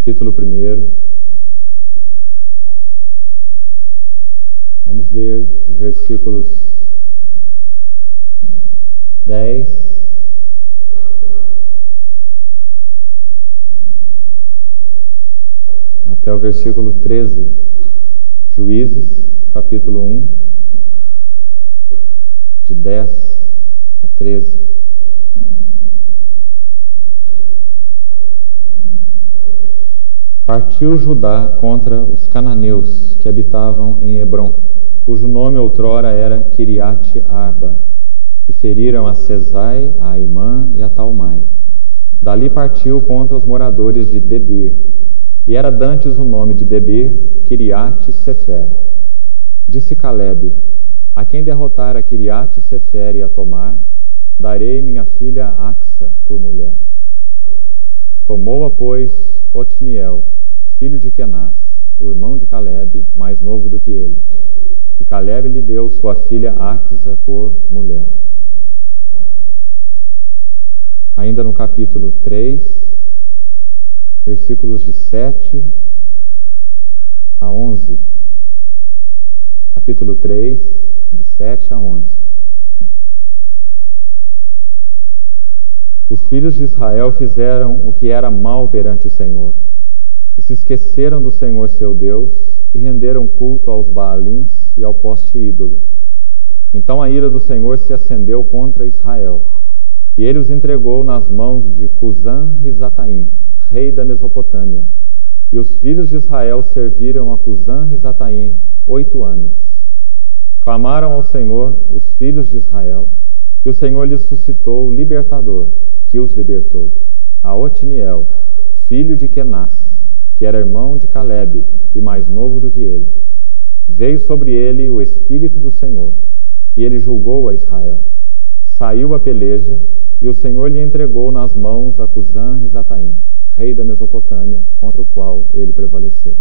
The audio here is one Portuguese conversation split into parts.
capítulo 1. Vamos ler os versículos 10 até o versículo 13. Juízes, capítulo 1, de 10 a 13. Partiu Judá contra os cananeus que habitavam em Hebrom, cujo nome outrora era Quiriate Arba, e feriram a Sesai, a Aimã e a Talmai. Dali partiu contra os moradores de Debir, e era dantes o nome de Debir, Quiriate Sefer. Disse Calebe: a quem derrotar a Quiriate Sefer e a tomar, darei minha filha Axa por mulher. Tomou-a, pois, Otniel, filho de Kenaz, o irmão de Calebe, mais novo do que ele. E Calebe lhe deu sua filha Axa por mulher. Ainda no capítulo 3, versículos de 7 a 11. Capítulo 3, de 7 a 11. Os filhos de Israel fizeram o que era mal perante o Senhor, e se esqueceram do Senhor seu Deus, e renderam culto aos Baalins e ao poste ídolo. Então a ira do Senhor se acendeu contra Israel, e ele os entregou nas mãos de Cusã-Risataim, rei da Mesopotâmia. E os filhos de Israel serviram a Cusã-Risataim 8 anos. Clamaram ao Senhor os filhos de Israel, e o Senhor lhes suscitou o libertador, que os libertou, a Otniel, filho de Kenaz, que era irmão de Calebe e mais novo do que ele. Veio sobre ele o Espírito do Senhor, e ele julgou a Israel. Saiu a peleja, e o Senhor lhe entregou nas mãos a Cusã-Risataim, rei da Mesopotâmia, contra o qual ele prevaleceu.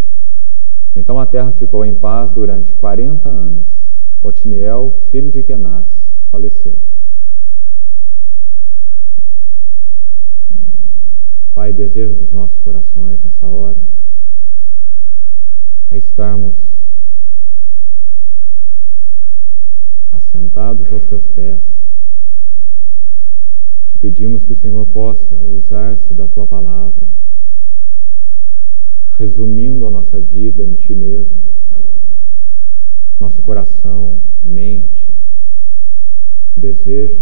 Então a terra ficou em paz durante 40 anos. Otniel, filho de Kenaz, faleceu. Pai, desejo dos nossos corações nessa hora é estarmos assentados aos teus pés. Te pedimos que o Senhor possa usar-se da tua palavra, resumindo a nossa vida em ti mesmo, nosso coração, mente, desejos.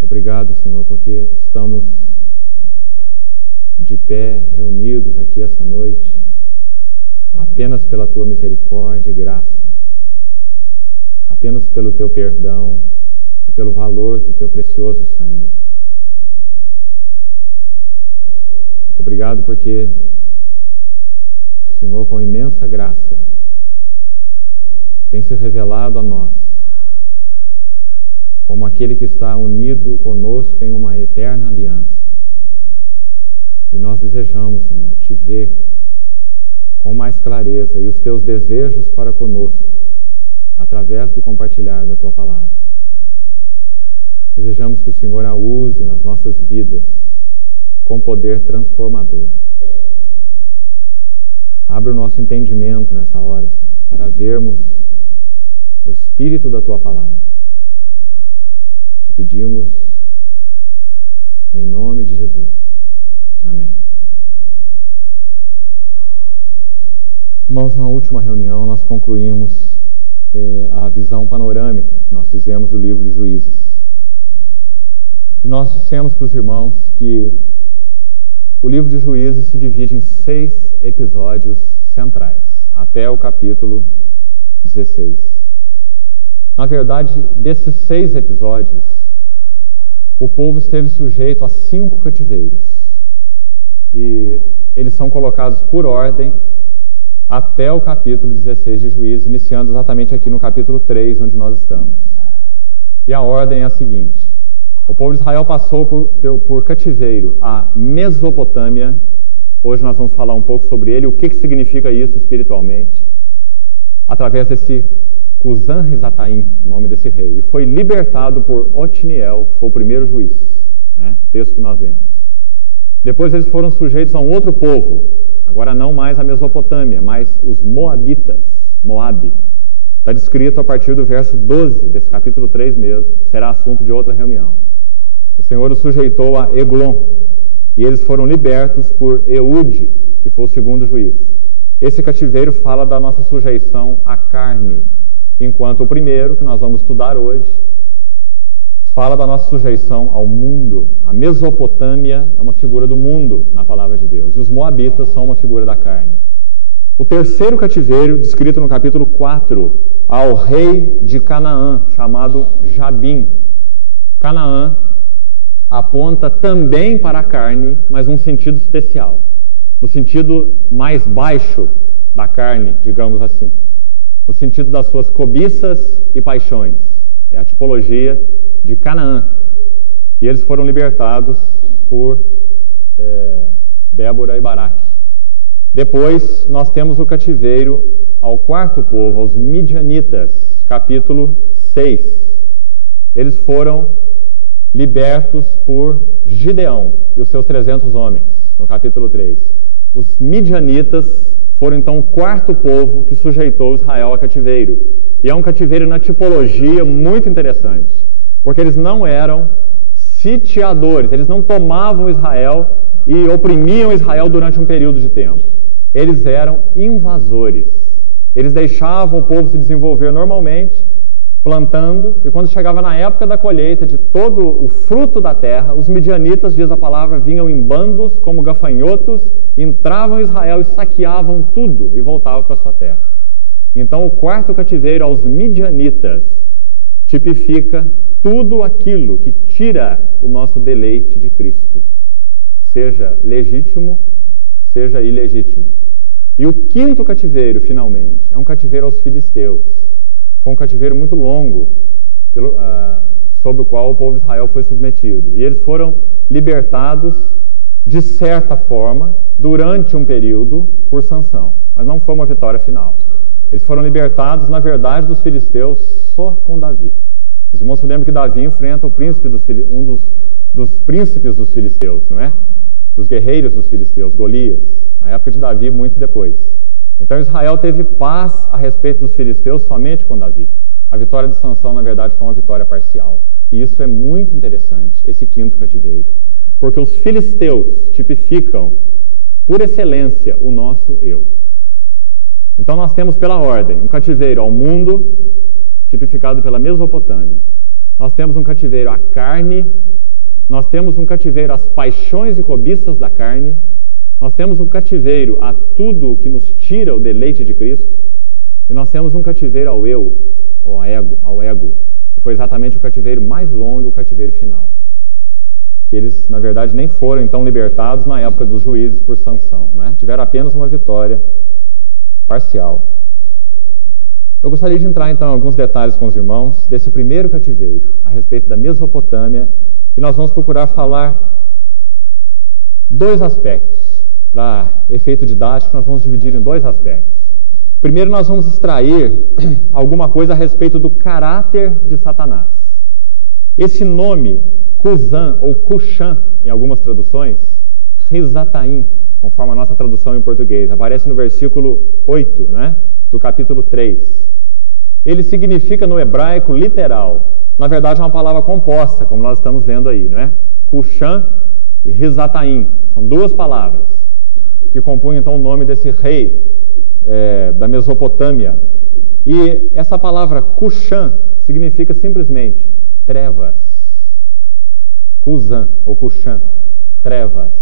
Obrigado, Senhor, porque estamos de pé, reunidos aqui essa noite, apenas pela Tua misericórdia e graça, apenas pelo Teu perdão e pelo valor do Teu precioso sangue. Obrigado porque o Senhor, com imensa graça, tem se revelado a nós como aquele que está unido conosco em uma eterna aliança. E nós desejamos, Senhor, te ver com mais clareza e os teus desejos para conosco, através do compartilhar da tua palavra. Desejamos que o Senhor a use nas nossas vidas com poder transformador. Abre o nosso entendimento nessa hora, Senhor, para vermos o Espírito da tua palavra. Pedimos em nome de Jesus. Amém. Irmãos, na última reunião nós concluímos a visão panorâmica que nós fizemos do livro de Juízes. E nós dissemos para os irmãos que o livro de Juízes se divide em 6 episódios centrais, até o capítulo 16. Na verdade, desses 6 episódios, o povo esteve sujeito a 5 cativeiros. E eles são colocados por ordem até o capítulo 16 de Juízes, iniciando exatamente aqui no capítulo 3, onde nós estamos. E a ordem é a seguinte: o povo de Israel passou por cativeiro a Mesopotâmia. Hoje nós vamos falar um pouco sobre ele, o que significa isso espiritualmente, através desse Cusã-Risataim, o nome desse rei, e foi libertado por Otniel, que foi o primeiro juiz, né? Texto que nós vemos. Depois eles foram sujeitos a um outro povo, agora não mais a Mesopotâmia, mas os Moabitas, Moabe. Está descrito a partir do verso 12 desse capítulo 3 mesmo, será assunto de outra reunião. O Senhor os sujeitou a Eglon, e eles foram libertos por Eude, que foi o segundo juiz. Esse cativeiro fala da nossa sujeição à carne, enquanto o primeiro, que nós vamos estudar hoje, fala da nossa sujeição ao mundo. A Mesopotâmia é uma figura do mundo na palavra de Deus, e os Moabitas são uma figura da carne. O terceiro cativeiro, descrito no capítulo 4, ao rei de Canaã, chamado Jabim. Canaã aponta também para a carne, mas num sentido especial, no sentido mais baixo da carne, digamos assim, no sentido das suas cobiças e paixões. É a tipologia de Canaã. E eles foram libertados por Débora e Baraque. Depois nós temos o cativeiro ao quarto povo, aos midianitas, capítulo 6. Eles foram libertos por Gideão e os seus 300 homens, no capítulo 3. Os midianitas foram então o quarto povo que sujeitou Israel a cativeiro. E é um cativeiro na tipologia muito interessante, porque eles não eram sitiadores, eles não tomavam Israel e oprimiam Israel durante um período de tempo. Eles eram invasores. Eles deixavam o povo se desenvolver normalmente, plantando, e quando chegava na época da colheita de todo o fruto da terra, os midianitas, diz a palavra, vinham em bandos como gafanhotos, entravam em Israel e saqueavam tudo e voltavam para sua terra. Então o quarto cativeiro aos midianitas tipifica tudo aquilo que tira o nosso deleite de Cristo, seja legítimo, seja ilegítimo. E o quinto cativeiro, finalmente, é um cativeiro aos filisteus. Foi um cativeiro muito longo, sobre o qual o povo de Israel foi submetido. E eles foram libertados, de certa forma, durante um período, por Sansão. Mas não foi uma vitória final. Eles foram libertados, na verdade, dos filisteus só com Davi. Os irmãos se lembram que Davi enfrenta o príncipe um dos príncipes dos filisteus, não é? Dos guerreiros dos filisteus, Golias, na época de Davi, muito depois. Então Israel teve paz a respeito dos filisteus somente com Davi. A vitória de Sansão, na verdade, foi uma vitória parcial. E isso é muito interessante, esse quinto cativeiro. Porque os filisteus tipificam, por excelência, o nosso eu. Então nós temos pela ordem um cativeiro ao mundo, tipificado pela Mesopotâmia. Nós temos um cativeiro à carne. Nós temos um cativeiro às paixões e cobiças da carne. Nós temos um cativeiro a tudo que nos tira o deleite de Cristo. E nós temos um cativeiro ao eu, ao ego, que foi exatamente o cativeiro mais longo e o cativeiro final. Que eles, na verdade, nem foram então libertados na época dos juízes por Sansão, né? Tiveram apenas uma vitória parcial. Eu gostaria de entrar então em alguns detalhes com os irmãos desse primeiro cativeiro, a respeito da Mesopotâmia, e nós vamos procurar falar dois aspectos. Para efeito didático, nós vamos dividir em dois aspectos. Primeiro, nós vamos extrair alguma coisa a respeito do caráter de Satanás. Esse nome, Cusã ou Cuxã, em algumas traduções, Rizataim, conforme a nossa tradução em português, aparece no versículo 8, né, do capítulo 3. Ele significa no hebraico literal. Na verdade, é uma palavra composta, como nós estamos vendo aí, não é? Cuxã e Rizataim. São duas palavras que compunham então o nome desse rei da Mesopotâmia. E essa palavra Cuxã significa simplesmente trevas. Cusã ou Cuxã, trevas.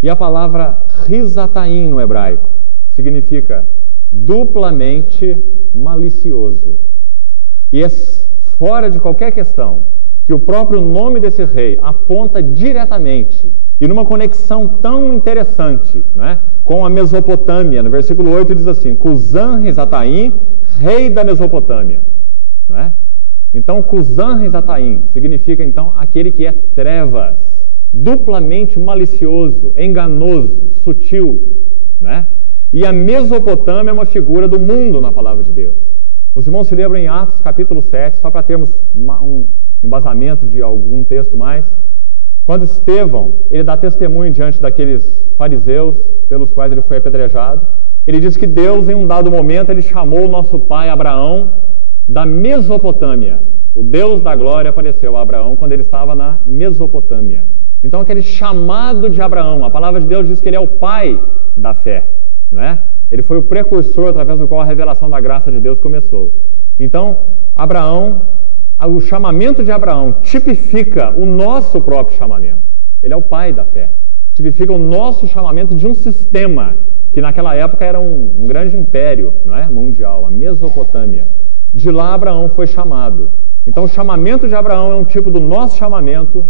E a palavra Rizataim no hebraico significa duplamente malicioso. E é fora de qualquer questão que o próprio nome desse rei aponta diretamente e numa conexão tão interessante, né, com a Mesopotâmia. No versículo 8 diz assim: Cusã Rizataim, rei da Mesopotâmia. Né? Então, Cusã Rizataim significa então aquele que é trevas, duplamente malicioso, enganoso, sutil. Né? E a Mesopotâmia é uma figura do mundo na palavra de Deus. Os irmãos se lembram em Atos capítulo 7, só para termos um embasamento de algum texto mais. Quando Estevão, ele dá testemunho diante daqueles fariseus pelos quais ele foi apedrejado, ele diz que Deus, em um dado momento, ele chamou o nosso pai Abraão da Mesopotâmia. O Deus da glória apareceu a Abraão quando ele estava na Mesopotâmia. Então, aquele chamado de Abraão, a palavra de Deus diz que ele é o pai da fé, não é? Ele foi o precursor através do qual a revelação da graça de Deus começou. Então, Abraão, o chamamento de Abraão tipifica o nosso próprio chamamento. Ele é o pai da fé. Tipifica o nosso chamamento de um sistema que naquela época era um grande império, não é? Mundial, a Mesopotâmia. De lá Abraão foi chamado. Então o chamamento de Abraão é um tipo do nosso chamamento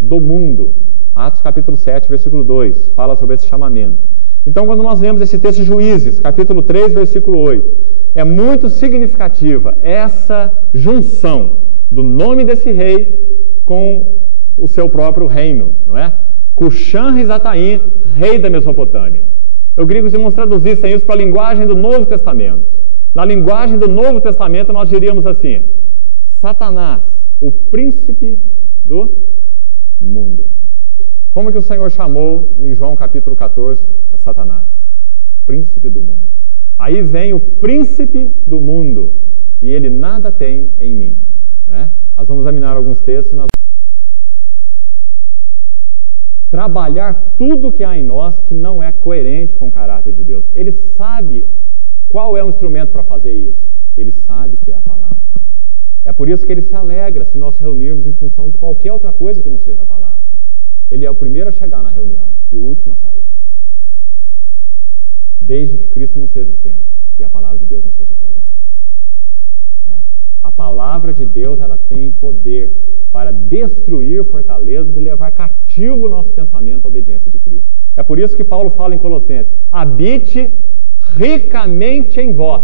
do mundo. Atos capítulo 7, versículo 2, fala sobre esse chamamento. Então quando nós lemos esse texto de Juízes, capítulo 3, versículo 8, é muito significativa essa junção do nome desse rei com o seu próprio reino, não é? Cuxã-Risataim, rei da Mesopotâmia. Eu queria que os irmãos traduzissem isso para a linguagem do Novo Testamento. Na linguagem do Novo Testamento nós diríamos assim: Satanás, o príncipe do mundo. Como que o Senhor chamou em João capítulo 14 a Satanás? Príncipe do mundo. Aí vem o príncipe do mundo e ele nada tem em mim, né? Nós vamos examinar alguns textos e nós trabalhar tudo que há em nós que não é coerente com o caráter de Deus. Ele sabe qual é o instrumento para fazer isso. Ele sabe que é a palavra. É por isso que ele se alegra se nós reunirmos em função de qualquer outra coisa que não seja a palavra. Ele é o primeiro a chegar na reunião e o último a sair. Desde que Cristo não seja o centro e a palavra de Deus não seja pregada. A palavra de Deus, ela tem poder para destruir fortalezas e levar cativo o nosso pensamento à obediência de Cristo. É por isso que Paulo fala em Colossenses: habite ricamente em vós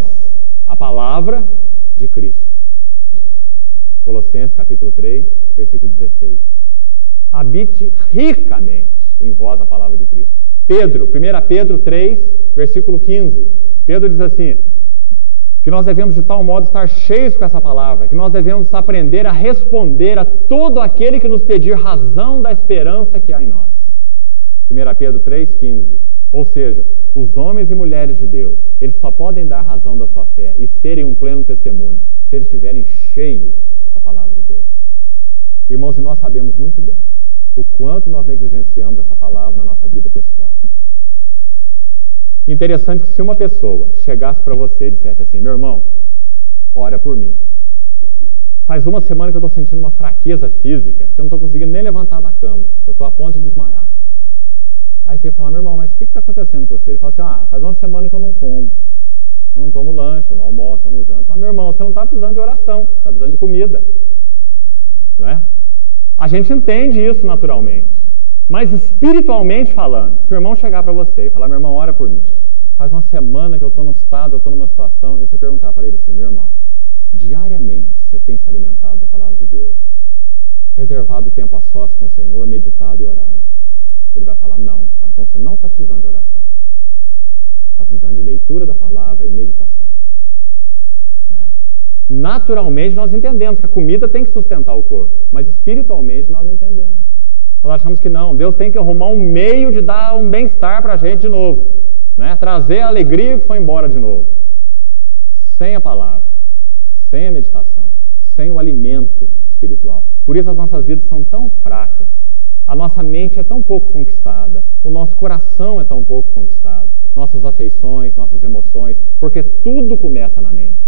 a palavra de Cristo. Colossenses capítulo 3, versículo 16. Habite ricamente em vós a palavra de Cristo. 1 Pedro 3, versículo 15. Pedro diz assim: que nós devemos de tal modo estar cheios com essa palavra, que nós devemos aprender a responder a todo aquele que nos pedir razão da esperança que há em nós. 1 Pedro 3,15. Ou seja, os homens e mulheres de Deus, eles só podem dar razão da sua fé e serem um pleno testemunho se eles estiverem cheios com a palavra de Deus. Irmãos, e nós sabemos muito bem o quanto nós negligenciamos essa palavra na nossa vida pessoal. Interessante que se uma pessoa chegasse para você e dissesse assim: meu irmão, ora por mim. Faz uma semana que eu estou sentindo uma fraqueza física, que eu não estou conseguindo nem levantar da cama. Eu estou a ponto de desmaiar. Aí você ia falar: meu irmão, mas o que está acontecendo com você? Ele fala assim: faz uma semana que eu não como. Eu não tomo lanche, eu não almoço, eu não janto. Mas, meu irmão, você não está precisando de oração, você está precisando de comida. Não é? A gente entende isso naturalmente. Mas espiritualmente falando, se o irmão chegar para você e falar: meu irmão, ora por mim. Faz uma semana que eu estou num estado, eu estou numa situação, e você perguntar para ele assim: meu irmão, diariamente você tem se alimentado da palavra de Deus? Reservado tempo a sós com o Senhor, meditado e orado? Ele vai falar: não. Então você não está precisando de oração. Está precisando de leitura da palavra e meditação. Não é? Naturalmente nós entendemos que a comida tem que sustentar o corpo, mas espiritualmente nós não entendemos. Nós achamos que não, Deus tem que arrumar um meio de dar um bem-estar para a gente de novo, né? Trazer a alegria que foi embora de novo. Sem a palavra, sem a meditação, sem o alimento espiritual. Por isso as nossas vidas são tão fracas, a nossa mente é tão pouco conquistada, o nosso coração é tão pouco conquistado, nossas afeições, nossas emoções, porque tudo começa na mente,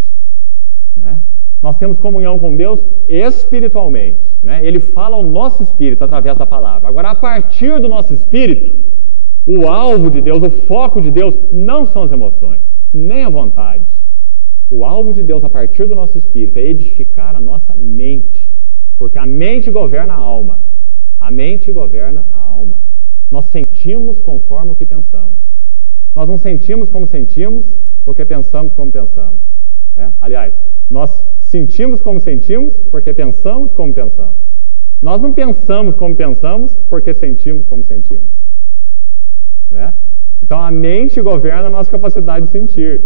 né? Nós temos comunhão com Deus espiritualmente, né? Ele fala ao nosso espírito através da palavra. Agora, a partir do nosso espírito, o alvo de Deus, o foco de Deus, não são as emoções, nem a vontade. O alvo de Deus a partir do nosso espírito é edificar a nossa mente, porque a mente governa a alma. A mente governa a alma. Nós sentimos conforme o que pensamos. Nós não sentimos como sentimos, porque pensamos como pensamos, né? Aliás, nós sentimos como sentimos, porque pensamos como pensamos. Nós não pensamos como pensamos, porque sentimos como sentimos, né? Então a mente governa a nossa capacidade de sentir,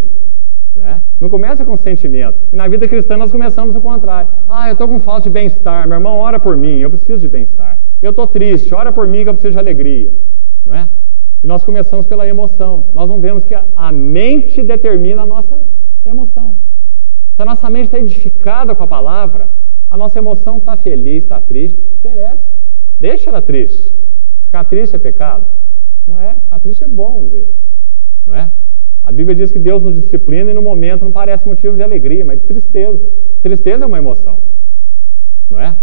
né? Não começa com sentimento. E na vida cristã nós começamos o contrário. Eu estou com falta de bem-estar. Meu irmão, ora por mim. Eu preciso de bem-estar. Eu estou triste, ora por mim que eu preciso de alegria. Não é? E nós começamos pela emoção. Nós não vemos que a mente determina a nossa emoção. Se a nossa mente está edificada com a palavra, a nossa emoção está feliz, está triste, não interessa. Deixa ela triste. Ficar triste é pecado? Não é. Ficar triste é bom às vezes. Não é? A Bíblia diz que Deus nos disciplina e no momento não parece motivo de alegria, mas de tristeza. Tristeza é uma emoção. Não é?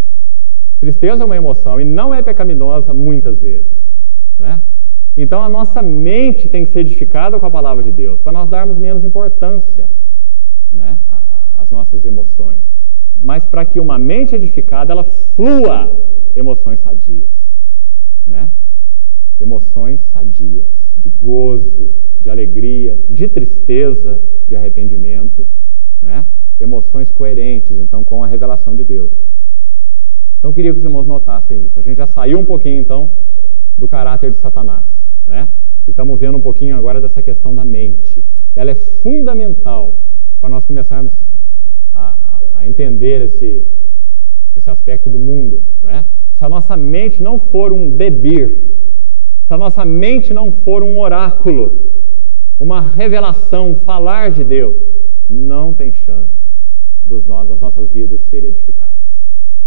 Tristeza é uma emoção e não é pecaminosa muitas vezes. Não é? Então a nossa mente tem que ser edificada com a palavra de Deus, para nós darmos menos importância, né, às nossas emoções. Mas para que uma mente edificada, ela flua emoções sadias. Né? Emoções sadias, de gozo, de alegria, de tristeza, de arrependimento. Né? Emoções coerentes, então, com a revelação de Deus. Então eu queria que os irmãos notassem isso. A gente já saiu um pouquinho, então, do caráter de Satanás. Né? E estamos vendo um pouquinho agora dessa questão da mente. Ela é fundamental para nós começarmos a entender esse aspecto do mundo. Né? Se a nossa mente não for um debir, se a nossa mente não for um oráculo, uma revelação, falar de Deus, não tem chance das nossas vidas serem edificadas.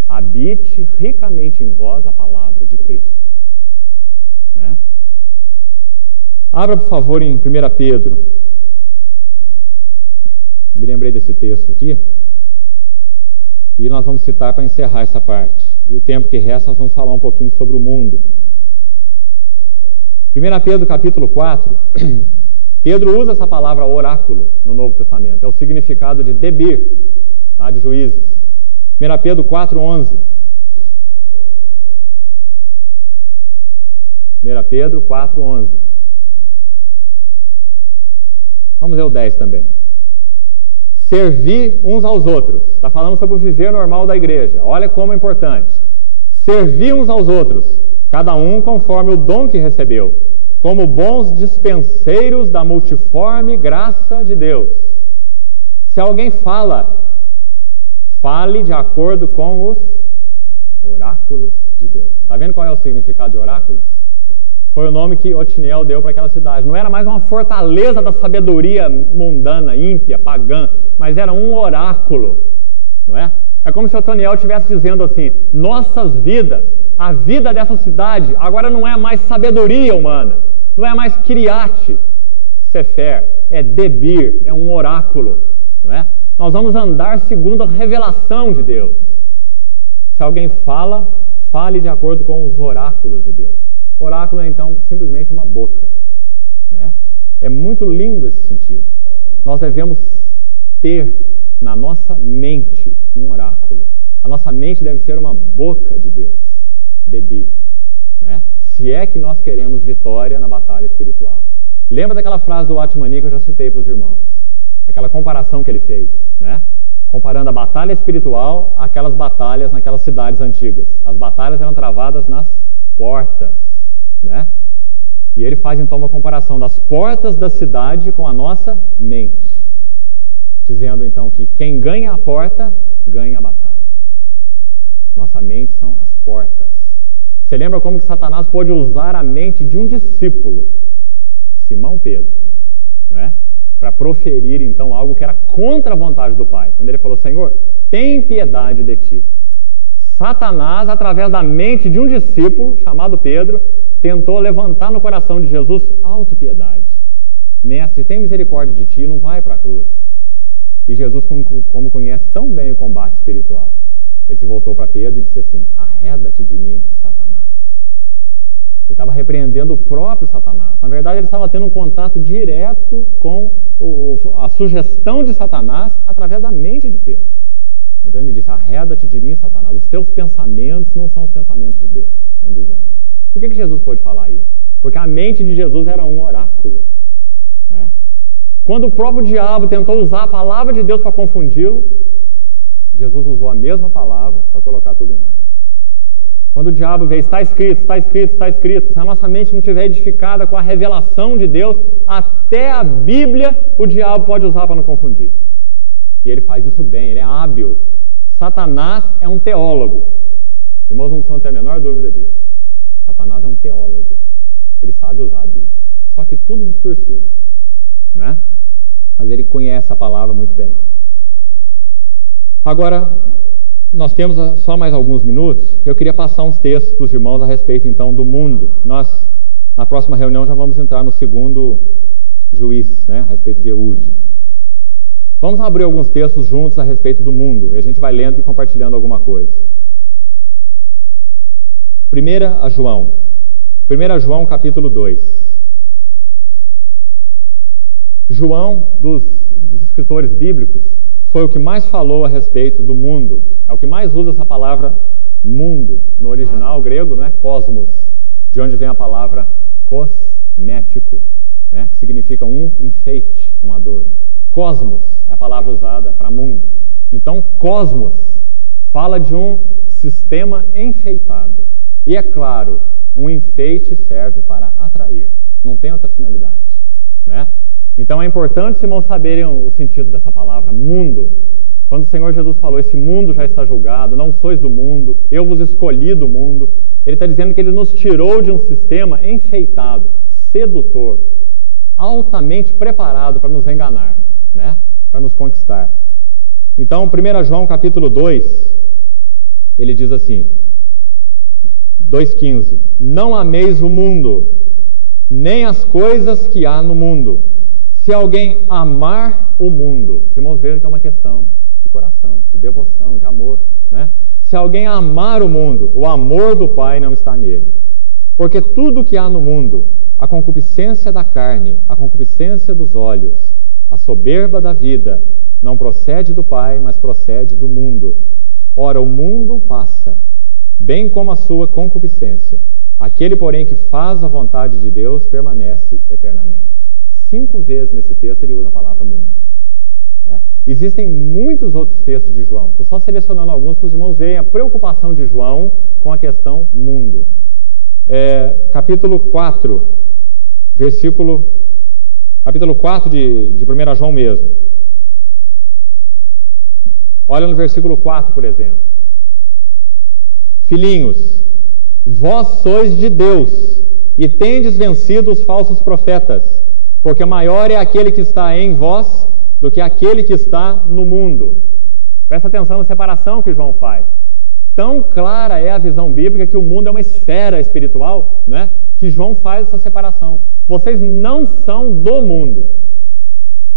Habite ricamente em vós a palavra de Cristo. Né? Abra, por favor, em 1 Pedro. Me lembrei desse texto aqui. E nós vamos citar para encerrar essa parte. E o tempo que resta, nós vamos falar um pouquinho sobre o mundo. 1 Pedro, capítulo 4. Pedro usa essa palavra oráculo no Novo Testamento. É o significado de debir, lá de Juízes. 1 Pedro 4:11. 1 Pedro 4:11. Vamos ler o 10 também. Servir uns aos outros. Está falando sobre o viver normal da igreja. Olha como é importante. Servir uns aos outros, cada um conforme o dom que recebeu, como bons dispenseiros da multiforme graça de Deus. Se alguém fala, fale de acordo com os oráculos de Deus. Está vendo qual é o significado de oráculos? Foi o nome que Otiniel deu para aquela cidade. Não era mais uma fortaleza da sabedoria mundana, ímpia, pagã, mas era um oráculo. Não é? É como se Otiniel estivesse dizendo assim: nossas vidas, a vida dessa cidade, agora não é mais sabedoria humana, não é mais criate, sefer, é debir, é um oráculo. Não é? Nós vamos andar segundo a revelação de Deus. Se alguém fala, fale de acordo com os oráculos de Deus. Oráculo é, então, simplesmente uma boca. Né? É muito lindo esse sentido. Nós devemos ter na nossa mente um oráculo. A nossa mente deve ser uma boca de Deus. Debir. Né? Se é que nós queremos vitória na batalha espiritual. Lembra daquela frase do Watchmani que eu já citei para os irmãos? Aquela comparação que ele fez, né? Comparando a batalha espiritual àquelas batalhas naquelas cidades antigas. As batalhas eram travadas nas portas, né? E ele faz então uma comparação das portas da cidade com a nossa mente, dizendo então que quem ganha a porta, ganha a batalha. Nossa mente são as portas. Você lembra como que Satanás pôde usar a mente de um discípulo, Simão Pedro, né? Para proferir então algo que era contra a vontade do Pai. Quando ele falou: Senhor, tem piedade de ti. Satanás, através da mente de um discípulo chamado Pedro, tentou levantar no coração de Jesus autopiedade. Mestre, tem misericórdia de ti, não vai para a cruz. E Jesus, como conhece tão bem o combate espiritual, ele se voltou para Pedro e disse assim: arreda-te de mim, Satanás. Ele estava repreendendo o próprio Satanás. Na verdade, ele estava tendo um contato direto com a sugestão de Satanás através da mente de Pedro. Então ele disse: arreda-te de mim, Satanás. Os teus pensamentos não são os pensamentos de Deus, são dos homens. Por que Jesus pôde falar isso? Porque a mente de Jesus era um oráculo. Né? Quando o próprio diabo tentou usar a palavra de Deus para confundi-lo, Jesus usou a mesma palavra para colocar tudo em ordem. Quando o diabo vê, está escrito, está escrito, está escrito, se a nossa mente não estiver edificada com a revelação de Deus, até a Bíblia o diabo pode usar para não confundir. E ele faz isso bem, ele é hábil. Satanás é um teólogo. Os irmãos não precisam ter a menor dúvida disso. Satanás é um teólogo. Ele sabe usar a Bíblia. Só que tudo distorcido, né? Mas ele conhece a palavra muito bem. Agora, nós temos só mais alguns minutos. Eu queria passar uns textos para os irmãos a respeito, então, do mundo. Nós, na próxima reunião, já vamos entrar no segundo juiz, né? A respeito de Eude. Vamos abrir alguns textos juntos a respeito do mundo. E a gente vai lendo e compartilhando alguma coisa. 1 João, capítulo 2. João, dos escritores bíblicos, foi o que mais falou a respeito do mundo. É o que mais usa essa palavra mundo. No original grego, né? Cosmos, de onde vem a palavra cosmético, né? Que significa um enfeite, um adorno. Cosmos é a palavra usada para mundo. Então, cosmos fala de um sistema enfeitado. E é claro, um enfeite serve para atrair. Não tem outra finalidade, né? Então é importante os irmãos saberem o sentido dessa palavra mundo. Quando o Senhor Jesus falou, esse mundo já está julgado, não sois do mundo, eu vos escolhi do mundo, Ele está dizendo que Ele nos tirou de um sistema enfeitado, sedutor, altamente preparado para nos enganar, né? Para nos conquistar. Então, 1 João capítulo 2, ele diz assim, 2,15: Não ameis o mundo, nem as coisas que há no mundo. Se alguém amar o mundo, os irmãos vejam que é uma questão de coração, de devoção, de amor, né? Se alguém amar o mundo, o amor do Pai não está nele. Porque tudo que há no mundo, a concupiscência da carne, a concupiscência dos olhos, a soberba da vida, não procede do Pai, mas procede do mundo. Ora, o mundo passa, bem como a sua concupiscência. Aquele, porém, que faz a vontade de Deus, permanece eternamente. 5 vezes nesse texto ele usa a palavra mundo, né? Existem muitos outros textos de João. Estou só selecionando alguns para os irmãos verem a preocupação de João com a questão mundo. Capítulo 4, capítulo 4 de 1 João mesmo. Olha no versículo 4, por exemplo. Filhinhos, vós sois de Deus e tendes vencido os falsos profetas, porque maior é aquele que está em vós do que aquele que está no mundo. Presta atenção na separação que João faz. Tão clara é a visão bíblica que o mundo é uma esfera espiritual, né? Que João faz essa separação. Vocês não são do mundo.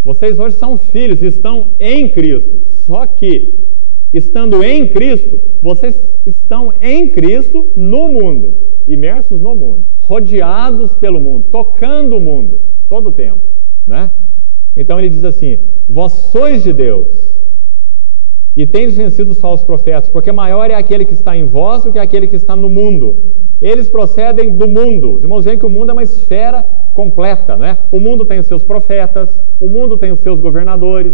Vocês hoje são filhos, estão em Cristo. Só que, estando em Cristo, vocês estão em Cristo no mundo, imersos no mundo, rodeados pelo mundo, tocando o mundo, todo o tempo, né? Então ele diz assim, vós sois de Deus e tendes vencido os falsos profetas, porque maior é aquele que está em vós do que aquele que está no mundo. Eles procedem do mundo. Os irmãos veem que o mundo é uma esfera completa, né? O mundo tem os seus profetas, o mundo tem os seus governadores.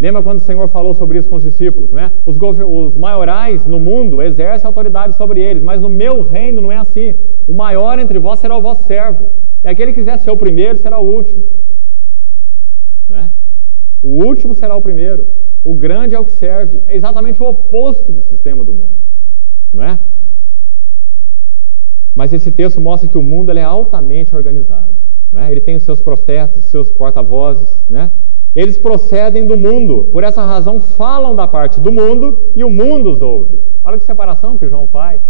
Lembra quando o Senhor falou sobre isso com os discípulos, né? Os maiorais no mundo exercem autoridade sobre eles, mas no meu reino não é assim. O maior entre vós será o vosso servo. E aquele que quiser ser o primeiro será o último, né? O último será o primeiro. O grande é o que serve. É exatamente o oposto do sistema do mundo, não é? Mas esse texto mostra que o mundo ele é altamente organizado, né? Ele tem os seus profetas, os seus porta-vozes, né? Eles procedem do mundo, por essa razão falam da parte do mundo e o mundo os ouve. Olha que separação que João faz.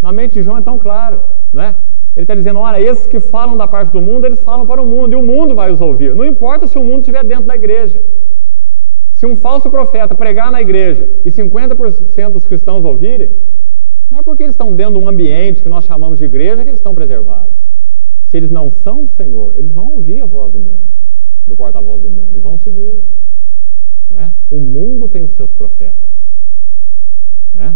Na mente de João é tão claro, né? Ele está dizendo, olha, esses que falam da parte do mundo, eles falam para o mundo, e o mundo vai os ouvir. Não importa se o mundo estiver dentro da igreja. Se um falso profeta pregar na igreja e 50% dos cristãos ouvirem, não é porque eles estão dentro de um ambiente que nós chamamos de igreja que eles estão preservados. Se eles não são do Senhor, eles vão ouvir a voz do mundo, do porta-voz do mundo, e vão segui-lo, não é? O mundo tem os seus profetas, né?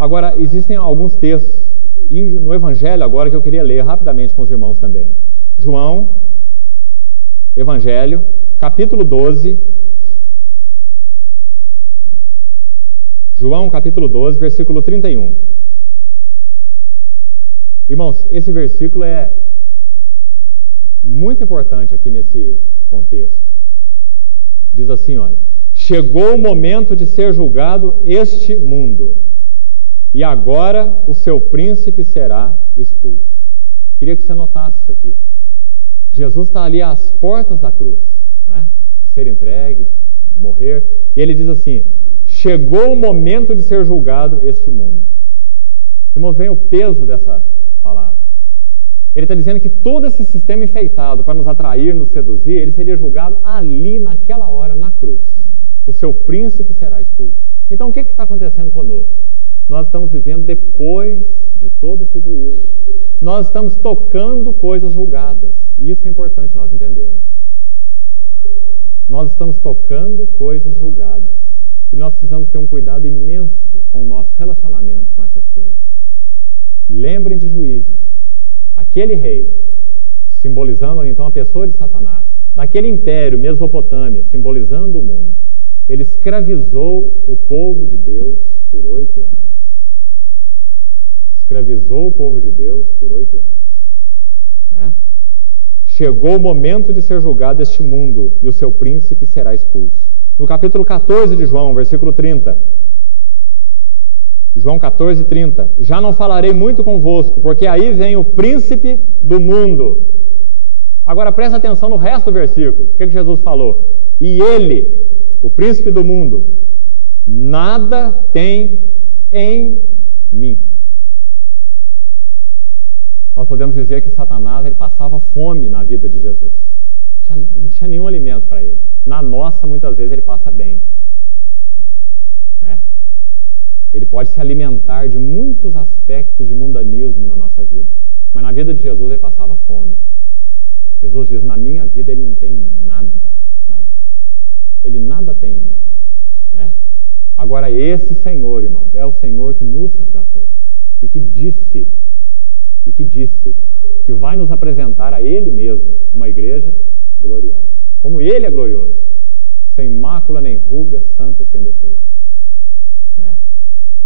Agora, existem alguns textos no Evangelho agora que eu queria ler rapidamente com os irmãos também. João, Evangelho, capítulo 12. João, capítulo 12, versículo 31. Irmãos, esse versículo é muito importante aqui nesse contexto. Diz assim, olha: chegou o momento de ser julgado este mundo. e agora o seu príncipe será expulso. Queria que você notasse isso aqui. Jesus está ali às portas da cruz, não é? De ser entregue, de morrer, e ele diz assim: chegou o momento de ser julgado este mundo. Irmãos, vem o peso dessa palavra. Ele está dizendo que todo esse sistema enfeitado para nos atrair, nos seduzir, ele seria julgado ali, naquela hora, na cruz. O seu príncipe será expulso. Então, o que está acontecendo conosco? Nós estamos vivendo depois de todo esse juízo. Nós estamos tocando coisas julgadas. E isso é importante nós entendermos. Nós estamos tocando coisas julgadas. E nós precisamos ter um cuidado imenso com o nosso relacionamento com essas coisas. Lembrem de Juízes. Aquele rei, simbolizando então a pessoa de Satanás, daquele império, Mesopotâmia, simbolizando o mundo, ele escravizou o povo de Deus por 8 anos. Escravizou o povo de Deus por 8 anos. Né? Chegou o momento de ser julgado este mundo, e o seu príncipe será expulso. No capítulo 14 de João, versículo 30. João 14, 30. Já não falarei muito convosco, porque aí vem o príncipe do mundo. Agora presta atenção no resto do versículo. O que Jesus falou? E ele, o príncipe do mundo, nada tem em mim. Nós podemos dizer que Satanás ele passava fome na vida de Jesus. Não tinha nenhum alimento para ele. Na nossa, muitas vezes, ele passa bem. Né? Ele pode se alimentar de muitos aspectos de mundanismo na nossa vida. Mas na vida de Jesus, ele passava fome. Jesus diz, na minha vida, ele não tem nada. Nada. Ele nada tem em mim. Né? Agora, esse Senhor, irmãos, é o Senhor que nos resgatou. E que disse que vai nos apresentar a Ele mesmo uma igreja gloriosa. Como Ele é glorioso. Sem mácula, nem ruga, santa e sem defeito. Né?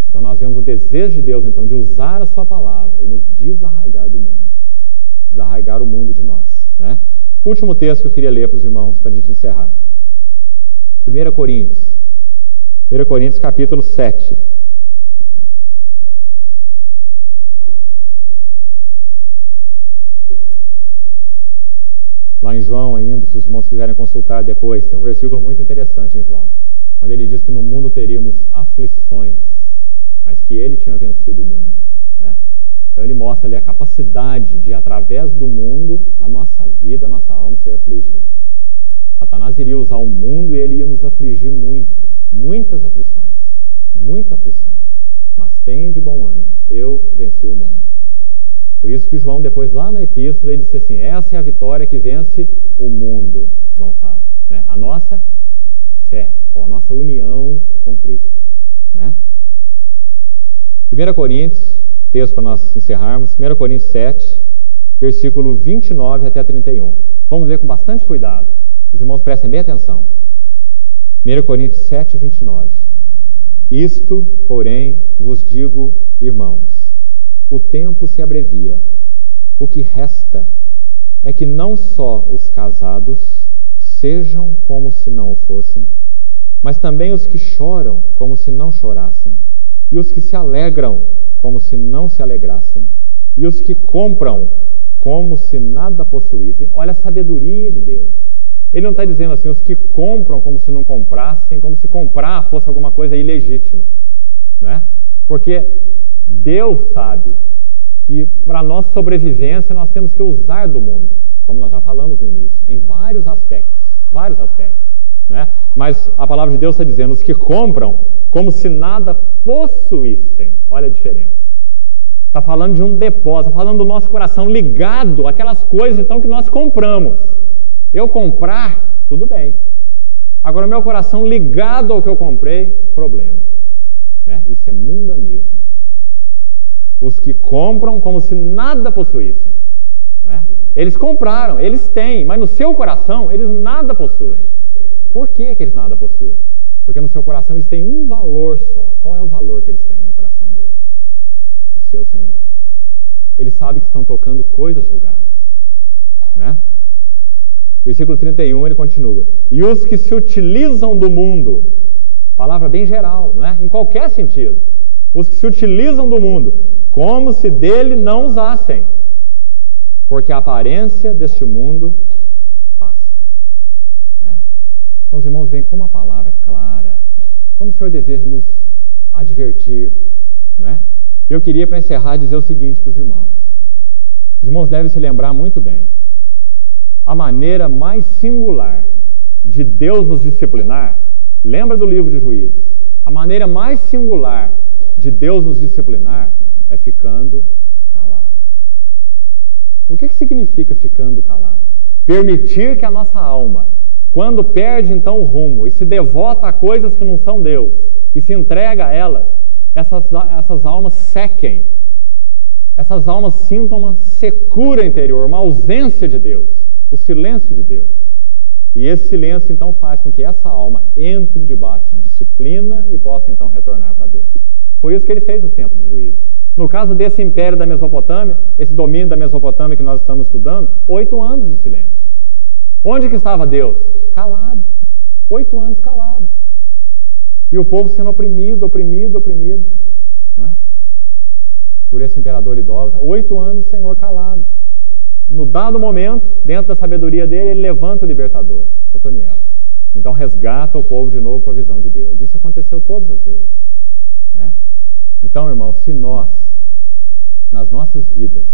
Então nós vemos o desejo de Deus, então, de usar a sua palavra e nos desarraigar do mundo. Desarraigar o mundo de nós. Né? Último texto que eu queria ler para os irmãos, para a gente encerrar. 1 Coríntios. 1 Coríntios, capítulo 7. Lá em João ainda, se os irmãos quiserem consultar depois, tem um versículo muito interessante em João, onde ele diz que no mundo teríamos aflições, mas que ele tinha vencido o mundo. Né? Então ele mostra ali a capacidade de, através do mundo, a nossa vida, a nossa alma ser afligida. Satanás iria usar o mundo e ele ia nos afligir muito, muitas aflições, muita aflição. Mas tem de bom ânimo, eu venci o mundo. Por isso que João, depois lá na epístola, ele disse assim, essa é a vitória que vence o mundo, João fala. Né? A nossa fé, ou a nossa união com Cristo. Né? 1 Coríntios, texto para nós encerrarmos, 1 Coríntios 7, versículo 29 até 31. Vamos ler com bastante cuidado. Os irmãos prestem bem atenção. 1 Coríntios 7, 29. Isto, porém, vos digo, irmãos, o tempo se abrevia. O que resta é que não só os casados sejam como se não o fossem, mas também os que choram como se não chorassem, e os que se alegram como se não se alegrassem, e os que compram como se nada possuíssem. Olha a sabedoria de Deus. Ele não está dizendo assim, os que compram como se não comprassem, como se comprar fosse alguma coisa ilegítima. Né? Porque Deus sabe que para a nossa sobrevivência nós temos que usar do mundo, como nós já falamos no início, em vários aspectos, né? Mas a palavra de Deus está dizendo, os que compram como se nada possuíssem. Olha a diferença. Está falando de um depósito, está falando do nosso coração ligado àquelas coisas então que nós compramos. Eu comprar, tudo bem. Agora o meu coração ligado ao que eu comprei, problema. Né? Isso é mundanismo. Os que compram como se nada possuíssem. Não é? Eles compraram, eles têm, mas no seu coração eles nada possuem. Por que eles nada possuem? Porque no seu coração eles têm um valor só. Qual é o valor que eles têm no coração deles? O seu Senhor. Eles sabem que estão tocando coisas julgadas. Né? Versículo 31, ele continua. E os que se utilizam do mundo, palavra bem geral, não é? Em qualquer sentido. os que se utilizam do mundo, como se dele não usassem, porque a aparência deste mundo passa. Né? Então os irmãos veem como a palavra é clara, como o Senhor deseja nos advertir. Né? Eu queria, para encerrar, dizer o seguinte para os irmãos. Os irmãos devem se lembrar muito bem. A maneira mais singular de Deus nos disciplinar, lembra do livro de Juízes, a maneira mais singular de Deus nos disciplinar é ficando calado. O que significa ficando calado? Permitir que a nossa alma, quando perde então o rumo e se devota a coisas que não são Deus e se entrega a elas, essas almas sequem, essas almas sintam uma secura interior, uma ausência de Deus, o silêncio de Deus. E esse silêncio então faz com que essa alma entre debaixo de disciplina e possa então retornar para Deus. Foi isso que ele fez nos tempos de Juízes. No caso desse império da Mesopotâmia, esse domínio da Mesopotâmia que nós estamos estudando, 8 anos de silêncio. Onde que estava Deus? Calado. 8 anos calado. E o povo sendo oprimido, não é? Por esse imperador idólatra. 8 anos o Senhor calado. No dado momento, dentro da sabedoria dele, ele levanta o libertador, Otoniel. Então resgata o povo de novo para a visão de Deus. Isso aconteceu todas as vezes. Né? Então, irmãos, se nós, nas nossas vidas,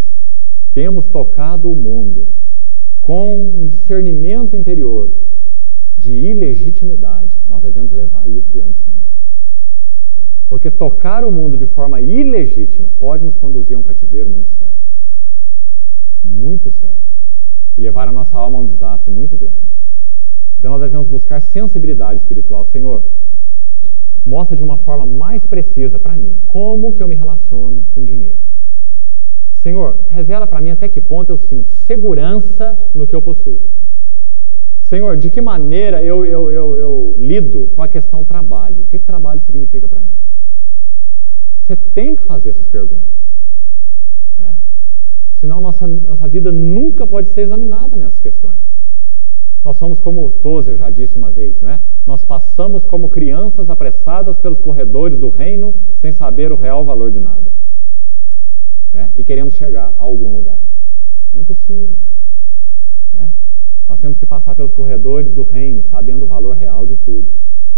temos tocado o mundo com um discernimento interior de ilegitimidade, nós devemos levar isso diante do Senhor. Porque tocar o mundo de forma ilegítima pode nos conduzir a um cativeiro muito sério. Muito sério. E levar a nossa alma a um desastre muito grande. Então nós devemos buscar sensibilidade espiritual. Senhor, mostra de uma forma mais precisa para mim como que eu me relaciono com dinheiro. Senhor, revela para mim até que ponto eu sinto segurança no que eu possuo. Senhor, de que maneira eu lido com a questão trabalho? O que trabalho significa para mim? Você tem que fazer essas perguntas. Né? Senão nossa vida nunca pode ser examinada nessas questões. Nós somos como Tozer já disse uma vez, né? Nós passamos como crianças apressadas pelos corredores do reino sem saber o real valor de nada. Né? E queremos chegar a algum lugar. É impossível. Né? Nós temos que passar pelos corredores do reino sabendo o valor real de tudo.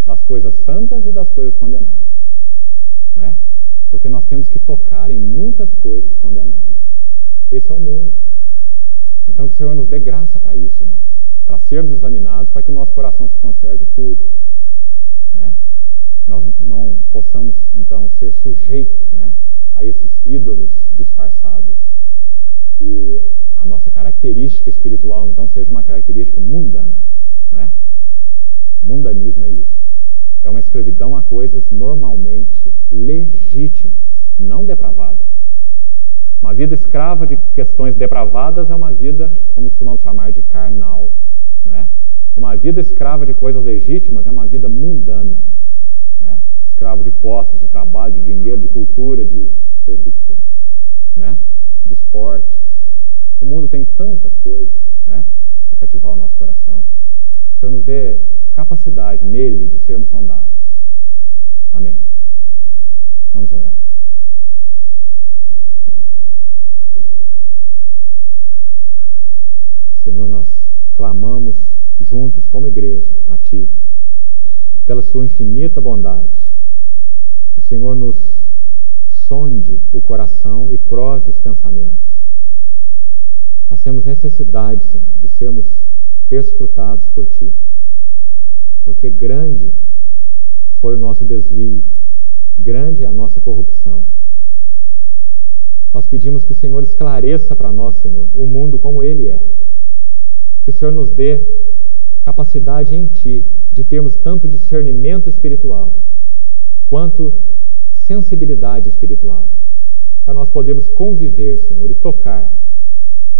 Das coisas santas e das coisas condenadas. Não é? Porque nós temos que tocar em muitas coisas condenadas. Esse é o mundo. Então que o Senhor nos dê graça para isso, irmãos. Para sermos examinados, para que o nosso coração se conserve puro. Né? Nós não possamos, então, ser sujeitos, né, a esses ídolos disfarçados. E a nossa característica espiritual, então, seja uma característica mundana. Não é? Mundanismo é isso. É uma escravidão a coisas normalmente legítimas, não depravadas. Uma vida escrava de questões depravadas é uma vida, como costumamos chamar de carnal. Não é? Uma vida escrava de coisas legítimas é uma vida mundana. Não é? Escravo de posses, de trabalho, de dinheiro, de cultura, de seja do que for. Né? De esportes. O mundo tem tantas coisas, né, para cativar o nosso coração. O Senhor nos dê capacidade nele de sermos sondados. Amém. Vamos orar. Senhor, nós clamamos juntos como igreja a Ti, pela Sua infinita bondade. O Senhor nos sonde o coração e prove os pensamentos. Nós temos necessidade, Senhor, de sermos perscrutados por Ti, porque grande foi o nosso desvio, grande é a nossa corrupção. Nós pedimos que o Senhor esclareça para nós, Senhor, o mundo como ele é. Que o Senhor nos dê capacidade em Ti de termos tanto discernimento espiritual quanto sensibilidade espiritual, para nós podermos conviver, Senhor, e tocar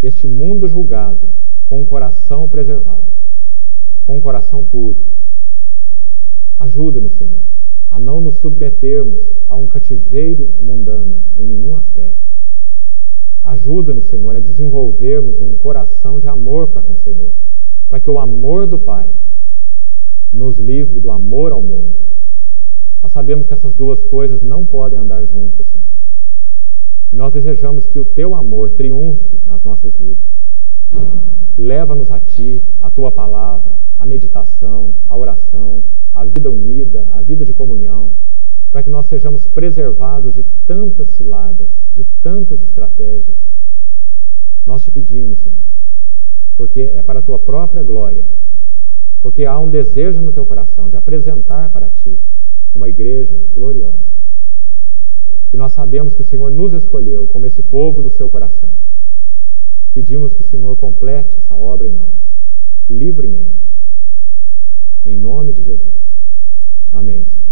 este mundo julgado com um coração preservado, com um coração puro. Ajuda-nos, Senhor, a não nos submetermos a um cativeiro mundano em nenhum aspecto. Ajuda-nos, Senhor, a desenvolvermos um coração de amor para com o Senhor, para que o amor do Pai nos livre do amor ao mundo. Nós sabemos que essas duas coisas não podem andar juntas, Senhor. E nós desejamos que o Teu amor triunfe nas nossas vidas. Leva-nos a Ti, a Tua palavra, a meditação, a oração, a vida unida, a vida de comunhão, para que nós sejamos preservados de tantas ciladas, de tantas estratégias. Nós te pedimos, Senhor, porque é para a Tua própria glória, porque há um desejo no Teu coração de apresentar para Ti uma igreja gloriosa. E nós sabemos que o Senhor nos escolheu como esse povo do Seu coração. Pedimos que o Senhor complete essa obra em nós, livremente, em nome de Jesus. Amém, Senhor.